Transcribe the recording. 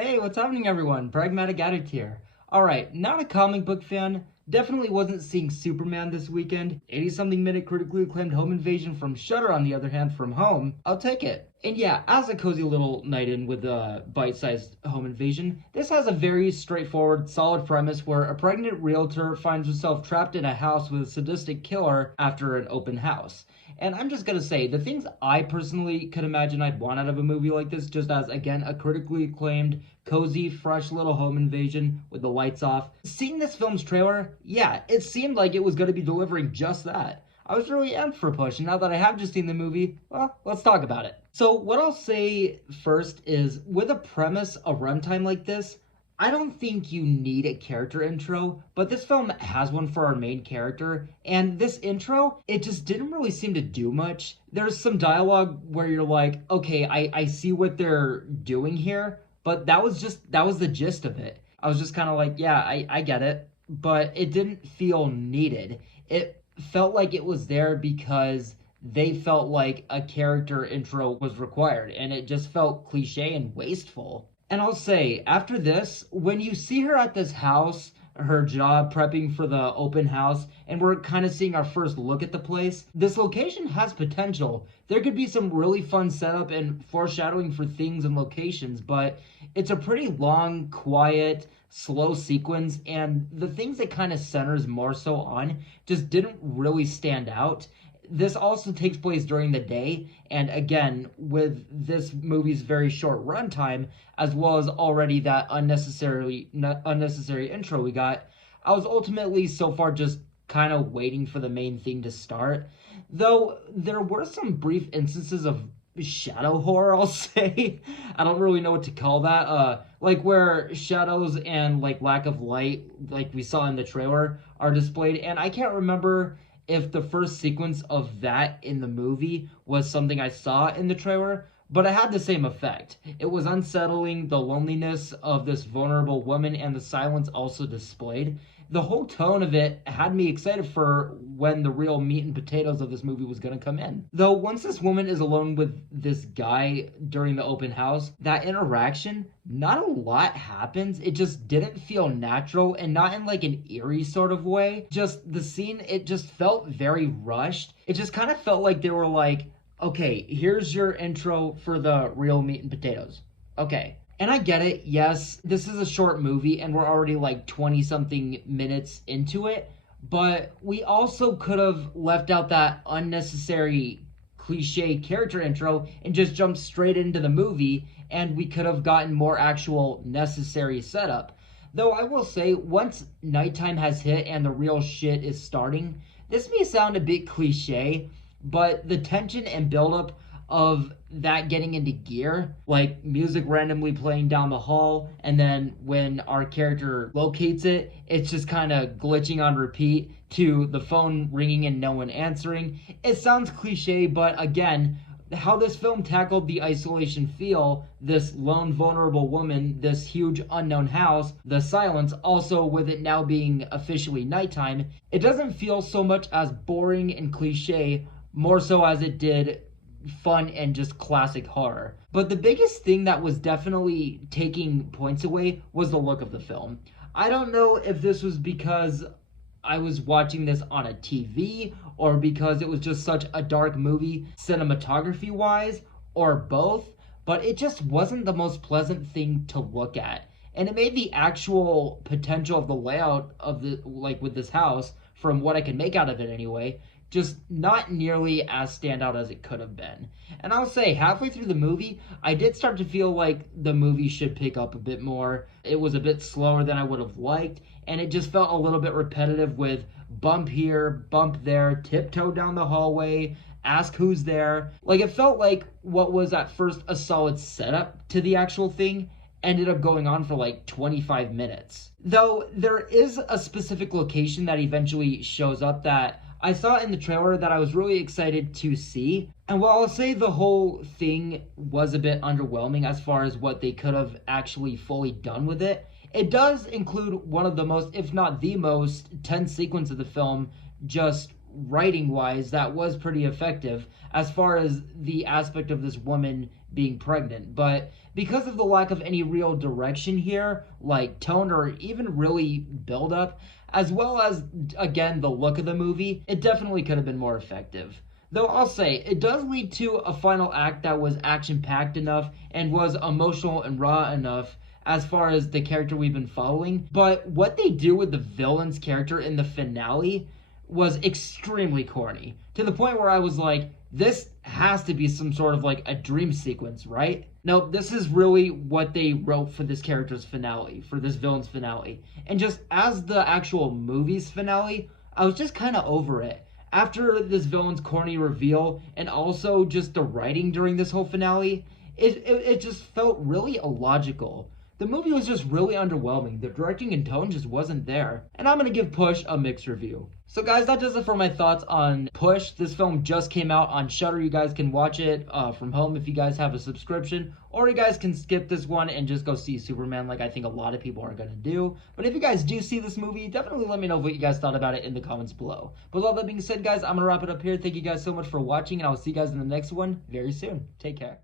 Hey, what's happening, everyone? Pragmatic Addict here. Alright, not a comic book fan. Definitely wasn't seeing Superman this weekend. 80-something minute critically acclaimed home invasion from Shudder, on the other hand, from home. I'll take it. And yeah, as a cozy little night in with a bite-sized home invasion, this has a very straightforward, solid premise where a pregnant realtor finds herself trapped in a house with a sadistic killer after an open house. And I'm just gonna say, the things I personally could imagine I'd want out of a movie like this, just as, again, a critically acclaimed, cozy, fresh little home invasion with the lights off. Seeing this film's trailer, yeah, it seemed like it was gonna be delivering just that. I was really amped for Push, and now that I have just seen the movie, well, let's talk about it. So, what I'll say first is, with a premise, a runtime like this, I don't think you need a character intro, but this film has one for our main character, and this intro, it just didn't really seem to do much. There's some dialogue where you're like, okay, I see what they're doing here, but that was the gist of it. I was just kind of like, yeah, I get it, but it didn't feel needed. It felt like it was there because they felt like a character intro was required, and it just felt cliche and wasteful. And I'll say, after this, when you see her at this house, her job prepping for the open house, and we're kind of seeing our first look at the place, this location has potential. There could be some really fun setup and foreshadowing for things and locations, but it's a pretty long, quiet, slow sequence, and the things it kind of centers more so on just didn't really stand out. This also takes place during the day, and again, with this movie's very short runtime, as well as already that unnecessary intro we got, I was ultimately so far just kind of waiting for the main thing to start. Though there were some brief instances of shadow horror, I'll say. I don't really know what to call that. Like where shadows and like lack of light, like we saw in the trailer, are displayed, and I can't remember if the first sequence of that in the movie was something I saw in the trailer, but it had the same effect. It was unsettling, the loneliness of this vulnerable woman and the silence also displayed. The whole tone of it had me excited for when the real meat and potatoes of this movie was going to come in. Though once this woman is alone with this guy during the open house, that interaction, not a lot happens. It just didn't feel natural, and not in like an eerie sort of way. Just the scene, it just felt very rushed. It just kind of felt like they were like, okay, here's your intro for the real meat and potatoes. Okay. And I get it, yes, this is a short movie and we're already like 20 something minutes into it, but we also could have left out that unnecessary cliche character intro and just jumped straight into the movie, and we could have gotten more actual necessary setup. Though I will say, once nighttime has hit and the real shit is starting, this may sound a bit cliche, but the tension and buildup of that getting into gear, like music randomly playing down the hall, and then when our character locates it, it's just kind of glitching on repeat to the phone ringing and no one answering. It sounds cliche, but again, how this film tackled the isolation feel, this lone vulnerable woman, this huge unknown house, the silence, also with it now being officially nighttime, it doesn't feel so much as boring and cliche, more so as it did fun and just classic horror. But the biggest thing that was definitely taking points away was the look of the film. I don't know if this was because I was watching this on a TV or because it was just such a dark movie cinematography wise, or both, but it just wasn't the most pleasant thing to look at. And it made the actual potential of the layout of the, like with this house, from what I can make out of it anyway, just not nearly as standout as it could have been. And I'll say, halfway through the movie, I did start to feel like the movie should pick up a bit more. It was a bit slower than I would have liked, and it just felt a little bit repetitive with bump here, bump there, tiptoe down the hallway, ask who's there. Like, it felt like what was at first a solid setup to the actual thing ended up going on for like 25 minutes. Though there is a specific location that eventually shows up that I saw in the trailer that I was really excited to see. And while I'll say the whole thing was a bit underwhelming as far as what they could have actually fully done with it, it does include one of the most, if not the most, tense sequence of the film, just writing wise, that was pretty effective as far as the aspect of this woman being pregnant. But because of the lack of any real direction here, like tone or even really build up, as well as, again, the look of the movie, it definitely could have been more effective. Though I'll say, it does lead to a final act that was action-packed enough and was emotional and raw enough as far as the character we've been following. But what they do with the villain's character in the finale was extremely corny. To the point where I was like, this has to be some sort of like a dream sequence, right? No, this is really what they wrote for this character's finale, for this villain's finale. And just as the actual movie's finale, I was just kind of over it. After this villain's corny reveal, and also just the writing during this whole finale, it just felt really illogical. The movie was just really underwhelming. The directing and tone just wasn't there. And I'm going to give Push a mixed review. So guys, that does it for my thoughts on Push. This film just came out on Shudder. You guys can watch it from home if you guys have a subscription. Or you guys can skip this one and just go see Superman like I think a lot of people are going to do. But if you guys do see this movie, definitely let me know what you guys thought about it in the comments below. But with all that being said, guys, I'm going to wrap it up here. Thank you guys so much for watching, and I'll see you guys in the next one very soon. Take care.